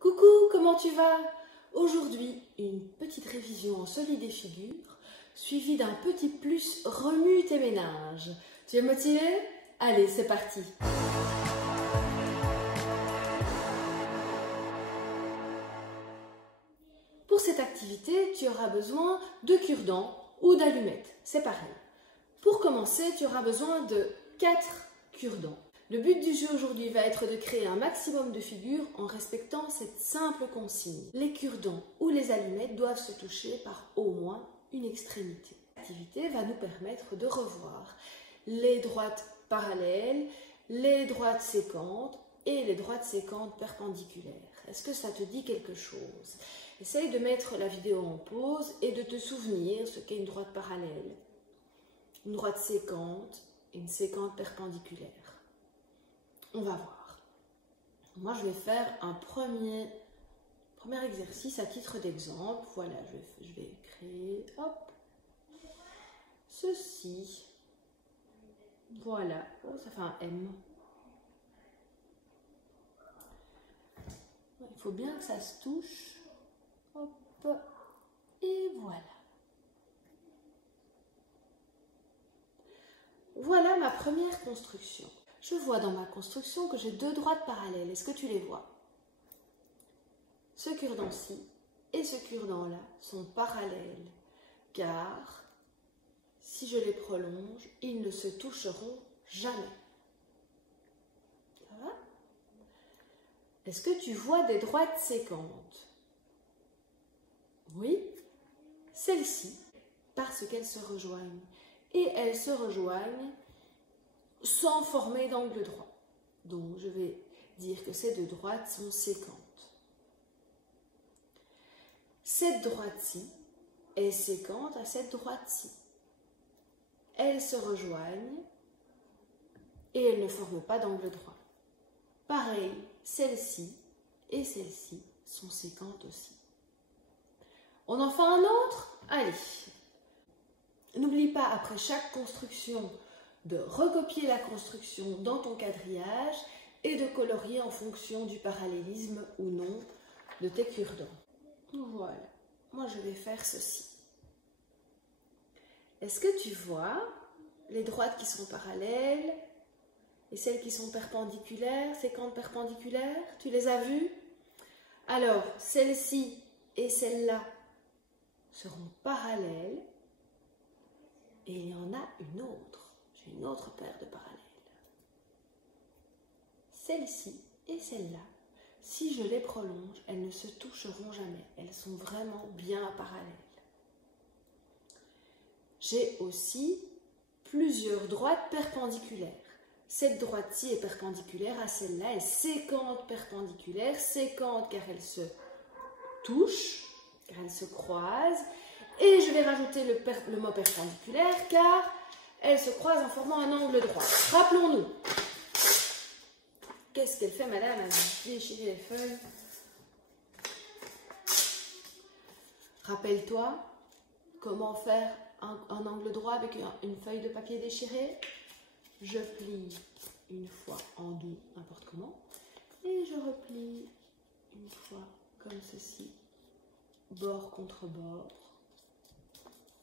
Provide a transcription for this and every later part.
Coucou, comment tu vas? Aujourd'hui, une petite révision en solide et figure, suivie d'un petit plus remue tes méninges. Tu es motivé? Allez, c'est parti! Pour cette activité, tu auras besoin de cure-dents ou d'allumettes, c'est pareil. Pour commencer, tu auras besoin de 4 cure-dents. Le but du jeu aujourd'hui va être de créer un maximum de figures en respectant cette simple consigne. Les cure-dents ou les allumettes doivent se toucher par au moins une extrémité. L'activité va nous permettre de revoir les droites parallèles, les droites sécantes et les droites sécantes perpendiculaires. Est-ce que ça te dit quelque chose? Essaye de mettre la vidéo en pause et de te souvenir ce qu'est une droite parallèle, une droite sécante et une sécante perpendiculaire. On va voir. Moi, je vais faire un premier exercice à titre d'exemple. Voilà, je vais créer, hop, ceci. Voilà, oh, ça fait un M. Il faut bien que ça se touche. Hop, et voilà. Voilà ma première construction. Je vois dans ma construction que j'ai 2 droites parallèles. Est-ce que tu les vois? Ce cure-dent-ci et ce cure-dent-là sont parallèles, car si je les prolonge, ils ne se toucheront jamais. Ça va? Est-ce que tu vois des droites sécantes? Oui, celles-ci, parce qu'elles se rejoignent. Et elles se rejoignent sans former d'angle droit. Donc, je vais dire que ces 2 droites sont sécantes. Cette droite-ci est sécante à cette droite-ci. Elles se rejoignent et elles ne forment pas d'angle droit. Pareil, celle-ci et celle-ci sont sécantes aussi. On en fait un autre? Allez! N'oublie pas, après chaque construction, de recopier la construction dans ton quadrillage et de colorier en fonction du parallélisme ou non de tes cure-dents. Voilà, moi je vais faire ceci. Est-ce que tu vois les droites qui sont parallèles et celles qui sont perpendiculaires, sécantes perpendiculaires? Tu les as vues? Alors, celle-ci et celle-là seront parallèles et il y en a une autre. J'ai une autre paire de parallèles. Celle-ci et celle-là, si je les prolonge, elles ne se toucheront jamais. Elles sont vraiment bien parallèles. J'ai aussi plusieurs droites perpendiculaires. Cette droite-ci est perpendiculaire à celle-là. Elle est sécante perpendiculaire, sécante car elle se touche, car elle se croise. Et je vais rajouter le mot perpendiculaire car elles se croisent en formant un angle droit. Rappelons-nous. Qu'est-ce qu'elle fait, madame? Elle a déchiré les feuilles. Rappelle-toi comment faire un angle droit avec une feuille de papier déchirée. Je plie une fois en deux, n'importe comment. Et je replie une fois comme ceci, bord contre bord.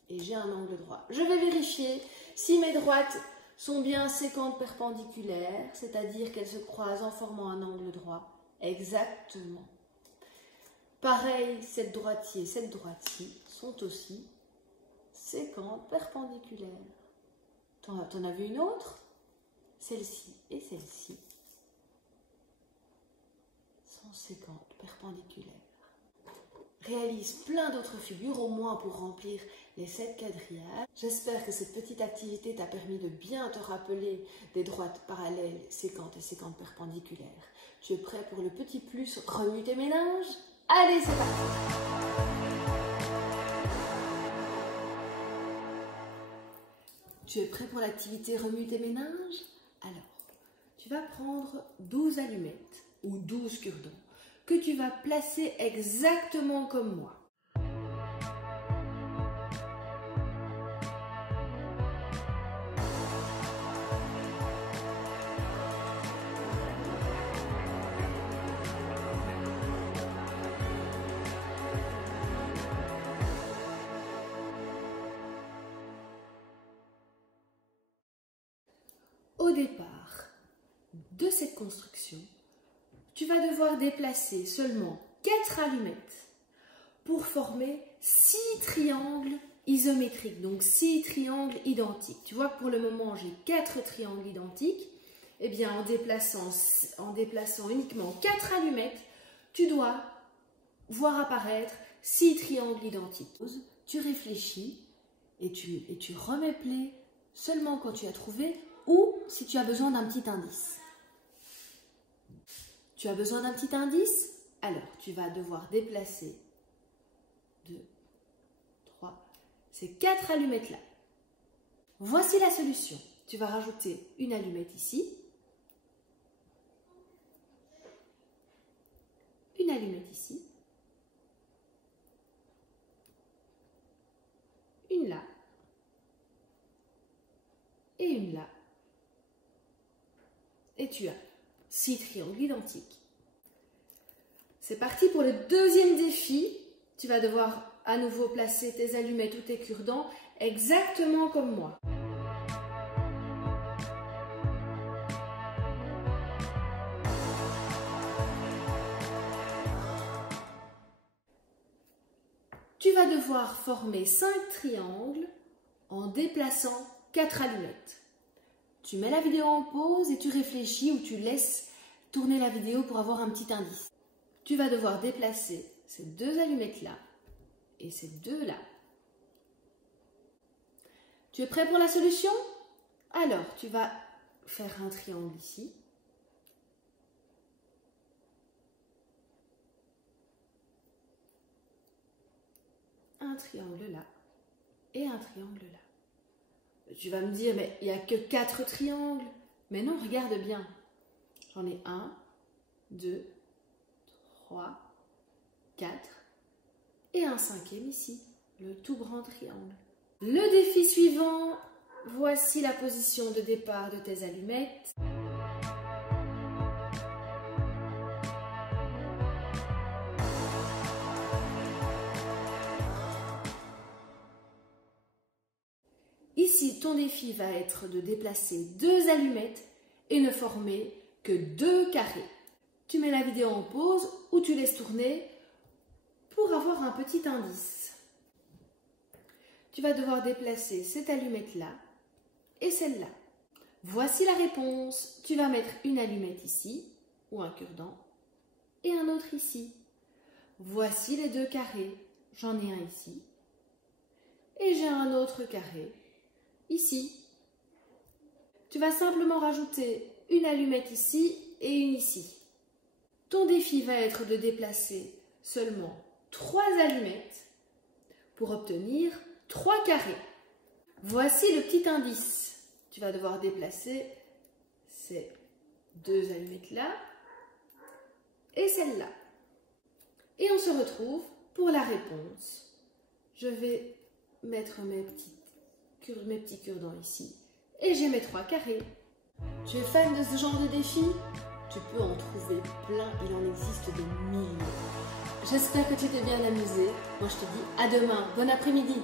Et j'ai un angle droit. Je vais vérifier si mes droites sont bien sécantes perpendiculaires, c'est-à-dire qu'elles se croisent en formant un angle droit. Exactement. Pareil, cette droite-ci et cette droite-ci sont aussi sécantes perpendiculaires. T'en as vu une autre? Celle-ci et celle-ci sont sécantes perpendiculaires. Réalise plein d'autres figures, au moins pour remplir les 7 quadrillages. J'espère que cette petite activité t'a permis de bien te rappeler des droites parallèles, sécantes et sécantes perpendiculaires. Tu es prêt pour le petit plus remue tes méninges? Allez, c'est parti! Tu es prêt pour l'activité remue tes méninges? Alors, tu vas prendre 12 allumettes ou 12 cure-dents que tu vas placer exactement comme moi. départ de cette construction, tu vas devoir déplacer seulement 4 allumettes pour former 6 triangles isométriques, donc 6 triangles identiques. Tu vois que pour le moment, j'ai 4 triangles identiques. Eh bien, en déplaçant uniquement 4 allumettes, tu dois voir apparaître 6 triangles identiques. Tu réfléchis et tu remets play seulement quand tu as trouvé ou si tu as besoin d'un petit indice. Tu as besoin d'un petit indice? Alors, tu vas devoir déplacer 2, 3, ces 4 allumettes-là. Voici la solution. Tu vas rajouter une allumette ici, une allumette ici, une là, et une là. Et tu as 6 triangles identiques. C'est parti pour le deuxième défi. Tu vas devoir à nouveau placer tes allumettes ou tes cure-dents exactement comme moi. Tu vas devoir former 5 triangles en déplaçant 4 allumettes. Tu mets la vidéo en pause et tu réfléchis ou tu laisses tourner la vidéo pour avoir un petit indice. Tu vas devoir déplacer ces 2 allumettes-là et ces 2-là. Tu es prêt pour la solution? Alors, tu vas faire un triangle ici. Un triangle là et un triangle là. Tu vas me dire, mais il n'y a que 4 triangles. Mais non, regarde bien. J'en ai 1, 2, 3, 4 et un 5e ici, le tout grand triangle. Le défi suivant, voici la position de départ de tes allumettes. Ici, ton défi va être de déplacer 2 allumettes et ne former que 2 carrés. Tu mets la vidéo en pause ou tu laisses tourner pour avoir un petit indice. Tu vas devoir déplacer cette allumette-là et celle-là. Voici la réponse. Tu vas mettre une allumette ici ou un cure-dent et un autre ici. Voici les 2 carrés. J'en ai un ici et j'ai un autre carré ici. Tu vas simplement rajouter une allumette ici et une ici. Ton défi va être de déplacer seulement 3 allumettes pour obtenir 3 carrés. Voici le petit indice. Tu vas devoir déplacer ces 2 allumettes-là et celle-là. Et on se retrouve pour la réponse. Je vais mettre mes petits cure-dents ici et j'ai mes 3 carrés. Tu es fan de ce genre de défi? Tu peux en trouver plein, il en existe des milliers. J'espère que tu t'es bien amusé. Moi je te dis à demain, bon après-midi.